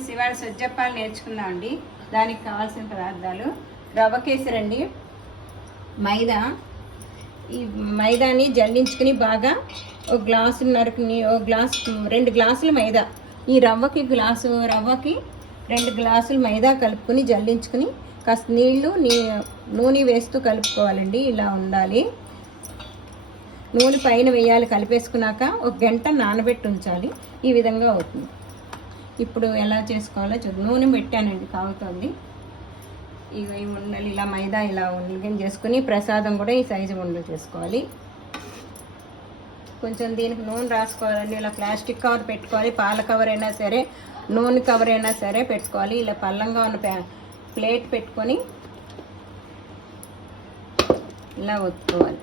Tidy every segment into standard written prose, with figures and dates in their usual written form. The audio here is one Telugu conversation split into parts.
ఫ్రెండ్స్, ఇవాళ సజ్జప్పాలు నేర్చుకుందామండి. దానికి కావాల్సిన పదార్థాలు రవ్వ కేసరండి, మైదా. ఈ మైదాని జల్లించుకుని బాగా ఒక గ్లాసున్నరకు ఒక గ్లాస్ 2 గ్లాసులు మైదా. ఈ రవ్వకి 1 గ్లాసు రవ్వకి 2 గ్లాసులు మైదా కలుపుకొని జల్లించుకుని కాస్త నీళ్లు నూనె వేస్తూ కలుపుకోవాలండి. ఇలా ఉండాలి. నూనె పైన వేయాలి. కలిపేసుకున్నాక 1 గంట నానబెట్టి ఉంచాలి. ఈ విధంగా అవుతుంది. ఇప్పుడు ఎలా చేసుకోవాలో చూద్దాం. నూనె పెట్టానండి, కాగుతుంది. ఇవి ఉండలు ఇలా మైదా ఇలా ఉండలు చేసుకుని ప్రసాదం కూడా ఈ సైజు ఉండలు చేసుకోవాలి. కొంచెం దీనికి నూనె రాసుకోవాలండి. ఇలా ప్లాస్టిక్ కవర్ పెట్టుకోవాలి. పాల కవర్ అయినా సరే, నూనె కవర్ అయినా సరే పెట్టుకోవాలి. ఇలా పల్లంగా ఉన్న ప్లేట్ పెట్టుకొని ఇలా ఒత్తుకోవాలి.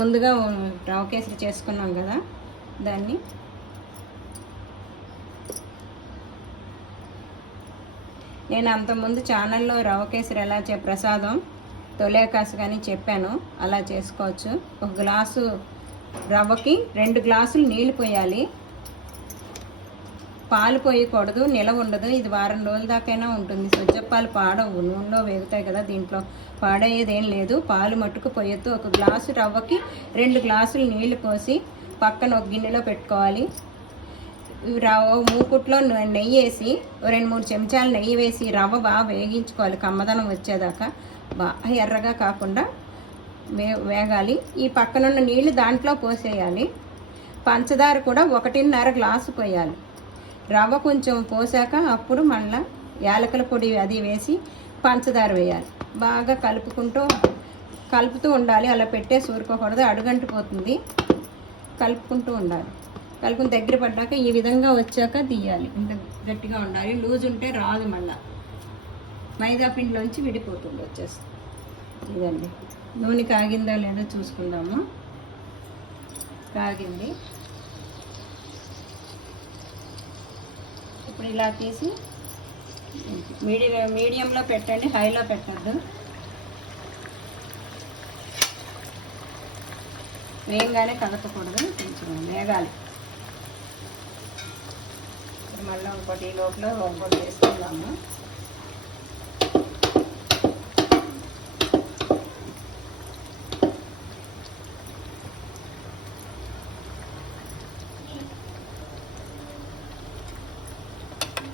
ముందుగా రవ్వ కేసరి చేసుకున్నాం కదా, దాన్ని నేను అంతకుముందు ఛానల్లో రవ్వ కేసరి ఎలా ప్రసాదం తొలేకాసు కానీ చెప్పాను. అలా చేసుకోవచ్చు. 1 గ్లాసు రవ్వకి 2 గ్లాసులు నీళ్ళు పోయాలి. పాలు పోయకూడదు, నిలవ ఉండదు. ఇది వారం రోజుల దాకైనా ఉంటుంది. సజ్జప్పాలు పాడవు, నూనెలో వేగుతాయి కదా, దీంట్లో పాడయ్యేది ఏం లేదు. పాలు మట్టుకు పోయొద్దు. 1 గ్లాసు రవ్వకి 2 గ్లాసులు నీళ్లు పోసి పక్కన ఒక గిన్నెలో పెట్టుకోవాలి. రవ్వ మూకుట్లో నెయ్యి వేసి 2-3 చెంచాలు నెయ్యి వేసి రవ్వ బాగా వేగించుకోవాలి. కమ్మదనం వచ్చేదాకా బాగా ఎర్రగా కాకుండా వేగాలి. ఈ పక్కనున్న నీళ్లు దాంట్లో పోసేయాలి. పంచదార కూడా 1.5 గ్లాసు పోయాలి. రవ్వ కొంచెం పోసాక అప్పుడు మళ్ళీ యాలకుల పొడి అది వేసి పంచదార వేయాలి. బాగా కలుపుతూ ఉండాలి. అలా పెట్టేసి ఊరుకోకూడదు, అడుగంటిపోతుంది. కలుపుకుంటూ ఉండాలి. కలుపుకుని దగ్గర పడ్డాక ఈ విధంగా వచ్చాక తీయాలి. ఇంత గట్టిగా ఉండాలి. లూజ్ ఉంటే రాదు. మళ్ళీ మైదా పిండిలోంచి విడిపోతుంది, వచ్చేస్తుంది. ఇదండి. నూనె కాగిందో లేదో చూసుకుందాము. కాగింది. ఇప్పుడు ఇలా తీసి మీడియంలో పెట్టండి, హైలో పెట్టద్దు. వేయంగానే కలపకూడదు, కొంచెం వేగాలి. మళ్ళీ ఇంకోటి లోపల ఇంకోటి వేసుకుందాము.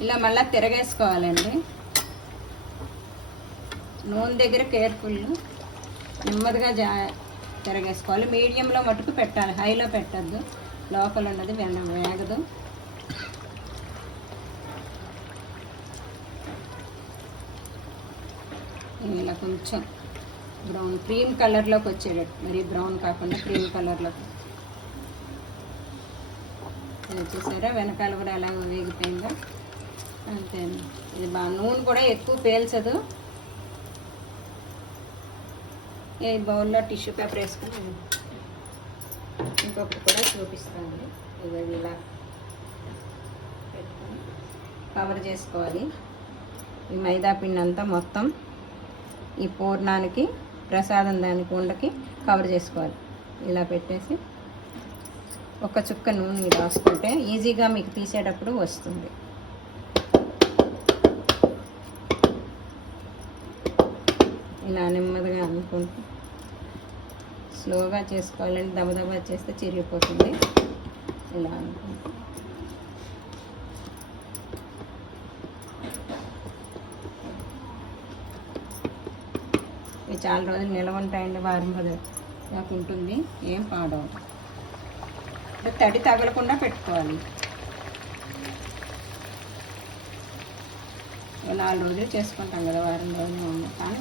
ఇలా మళ్ళీ తిరగేసుకోవాలండి. నూనె దగ్గర కేర్ఫుల్, నెమ్మదిగా తిరగేసుకోవాలి. మీడియంలో మటుకు పెట్టాలి, హైలో పెట్టద్దు. లోపల ఉన్నది వేగదు. ఇలా కొంచెం బ్రౌన్ క్రీమ్ కలర్లోకి వచ్చేటట్టు, మరి బ్రౌన్ కాకుండా క్రీమ్ కలర్లోకి. చూసారా, వెనకాల కూడా ఎలా వేగిపోయిందో. అంతే. ఇది బాగా నూనె కూడా ఎక్కువ పేల్చదు. ఈ బౌల్లో టిష్యూ పేపర్ వేసుకొని ఇంకొకటి కూడా చూపిస్తాను. ఇది ఇలా పెట్టుకొని కవర్ చేసుకోవాలి. ఈ మైదా పిండి అంతా మొత్తం ఈ పూర్ణానికి, ప్రసాదం దానికి ఉండకి కవర్ చేసుకోవాలి. ఇలా పెట్టేసి ఒక చుక్క నూనె రాసుకుంటే ఈజీగా మీకు తీసేటప్పుడు వస్తుంది. ఇలా నెమ్మదిగా అనుకుంటూ స్లోగా చేసుకోవాలండి. దబదబా చేస్తే చిరిగిపోతుంది. ఇలా అనుకుంటూ ఇవి చాలా రోజులు నిలవ ఉంటాయండి. వారం 10 దాకా ఉంటుంది. ఏం పాడవు. తడి తగలకుండా పెట్టుకోవాలి. 4 రోజులు చేసుకుంటాం కదా, వారం రోజులు. కానీ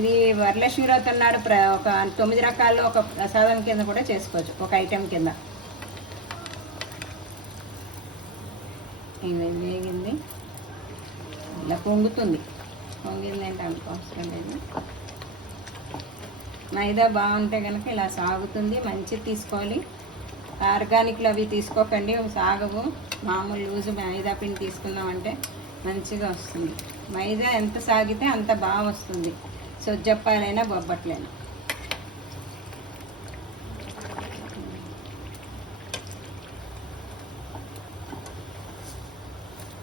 ఇది వరలక్ష్మి వ్రతం నాడు ఒక 9 రకాల్లో ఒక ప్రసాదం కింద కూడా చేసుకోవచ్చు, ఒక ఐటెం కింద. ఇది వేగింది. ఇలా పొంగుతుంది. పొంగింది అంటే అంత అవసరం లేదు. మైదా బాగుంటే కనుక ఇలా సాగుతుంది. మంచిది తీసుకోవాలి. ఆర్గానిక్లు అవి తీసుకోకండి, సాగవు. మామూలు లూజు మైదా పిండి తీసుకున్నామంటే మంచిగా వస్తుంది. మైదా ఎంత సాగితే అంత బాగా వస్తుంది. సజ్జప్పాలైనా బొబ్బట్లైనా.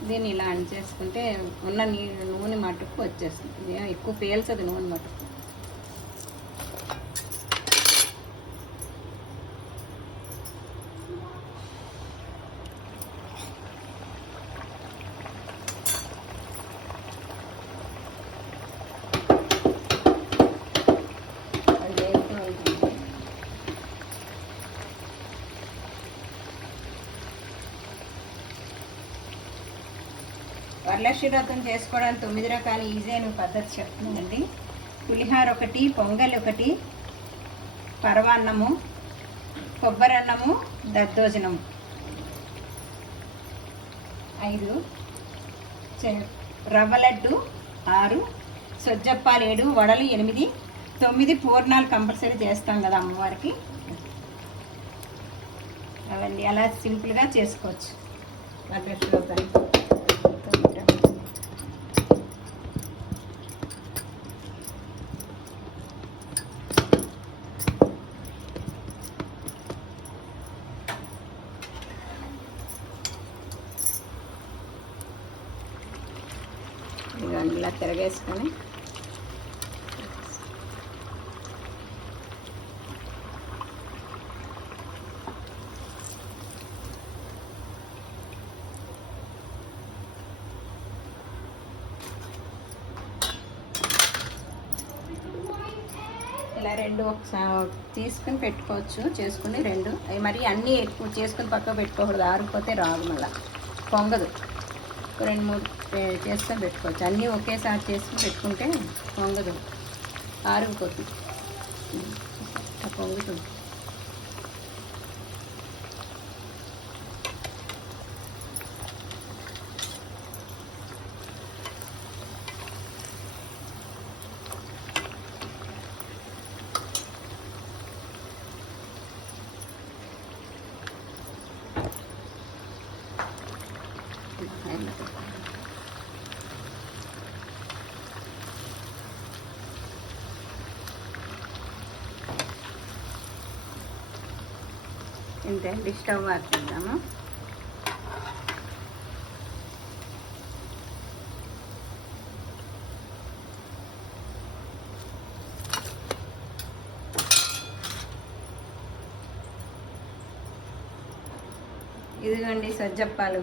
దీన్ని ఇలా చేసుకుంటే ఉన్న నూనె మటుకు వచ్చేస్తుంది. ఇదేమో ఎక్కువ పేల్చదు నూనె మటుకు. వరలక్ష్మి వ్రతం చేసుకోవడానికి 9 రకాల ఈజీ అయిన పద్ధతి చెప్తున్నానండి. పులిహార ఒకటి, పొంగల్ ఒకటి, పరవాన్నము, కొబ్బరన్నము, దద్దోజనము 5, రవ్వ లడ్డు 6, సొజ్జప్పాలు 7, వడలు 8, 9 పూర్ణాలు కంపల్సరీ చేస్తాం కదా అమ్మవారికి. అవన్నీ అలా సింపుల్గా చేసుకోవచ్చు వరలక్ష్మి వ్రతానికి. ఇలా తిరగేసుకొని ఇలా 2 ఒకసారి తీసుకుని పెట్టుకోవచ్చు. చేసుకుని 2 అవి మరి అన్నీ ఎక్కువ చేసుకుని పక్కకు పెట్టుకోకూడదు, ఆరిపోతే రాదు, మళ్ళీ పొంగదు. 2, 3 చేసుకొని పెట్టుకోవచ్చు. అన్నీ ఒకేసారి చేసుకుని పెట్టుకుంటే పొంగదు, ఆరిపోతుంది, పొంగుతుంది. ఇంతే స్టవ్ ఆర్పిద్దాము. ఇదిగోండి సజ్జప్పాలు,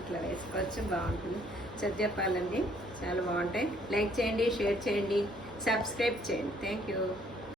ఇట్లా వేసుకోవచ్చు, బాగుంటుంది. సజ్జప్పాలండి చాలా బాగుంటాయి. లైక్ చేయండి, షేర్ చేయండి, సబ్స్క్రైబ్ చేయండి. Thank you.